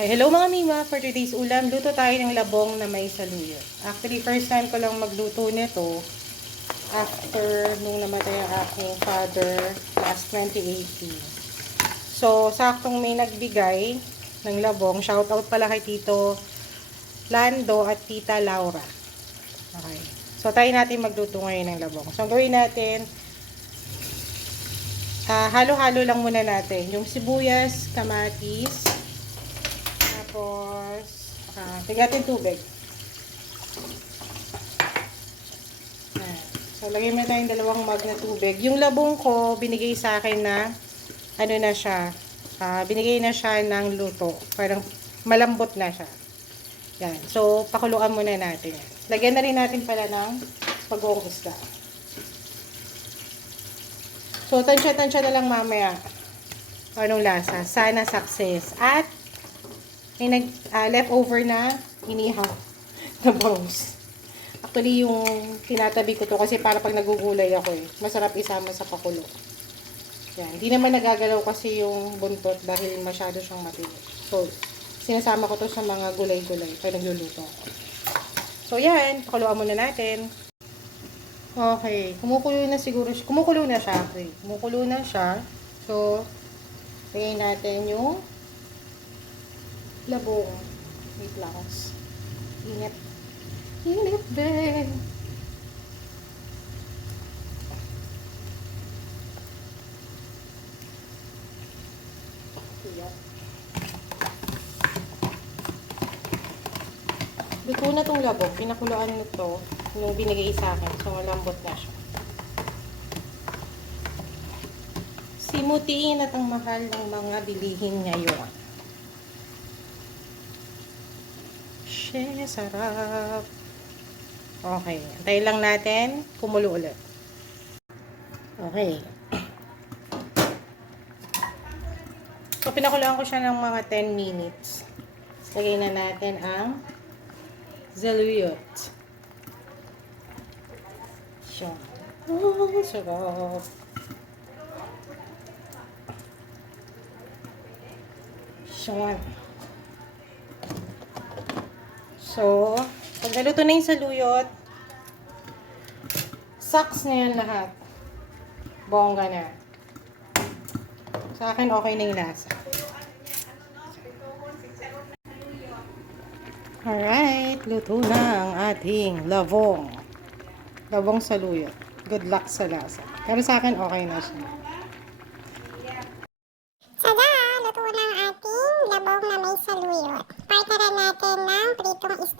Ay, hello mga Mima! For today's ulam, luto tayo ng labong na may saluyot. Actually, first time ko lang magluto nito after nung namatay ang aking father last 2018. So, saktong may nagbigay ng labong. Shoutout pala kay Tito Lando at Tita Laura. Okay. So, tayo natin magluto ngayon ng labong. So, gawin natin, halo-halo lang muna natin. Yung sibuyas, kamatis, tapos, tigatin tubig. So, lagay mo tayong 2 mug na tubig. Yung labong ko, binigay sa akin na, ano na siya, binigay na siya ng luto. Parang malambot na siya. Yan. So, pakuluan muna natin yan. Lagyan na rin natin pala ng pag-uong isda. So, tansya-tansya na lang mamaya. Anong lasa? Sana success. At, may leftover na inihaw na bangus. Actually, yung tinatabi ko to kasi para pag nagugulay ako masarap isama sa pakulo. Yan. Hindi naman nagagalaw kasi yung buntot dahil masyado siyang matigas. So, sinasama ko to sa mga gulay-gulay pag nagluluto ako. So, yan. Pakuluan muna natin. Okay. Kumukulo na siguro siya. Kumukulo na siya. Okay. Kumukulo na siya. So, lagyan natin yung labong. Wait lang. Init. Init, be. Luto na tong labong. Pinakuluan nito nung binigay sa akin. So, malambot na siya. Simutiin at ang mahal ng mga bilihin ngayon. Sarap. Okay. Antayin lang natin. Kumulo ulit. Okay. So, pinakuluan ko siya ng mga 10 minutes. Lagay na natin ang saluyot. Siya. Oh, sarap. Siya. So, pag naluto na yung saluyot, sucks na yan lahat. Bongga na. Sa akin, okay na yung lasa. Alright, luto na ang ating labong. Labong saluyot. Good luck sa lasa. Pero sa akin, okay na siya. Tada! Luto na ang ating labong na may saluyot. Partneran natin ng pritong isda.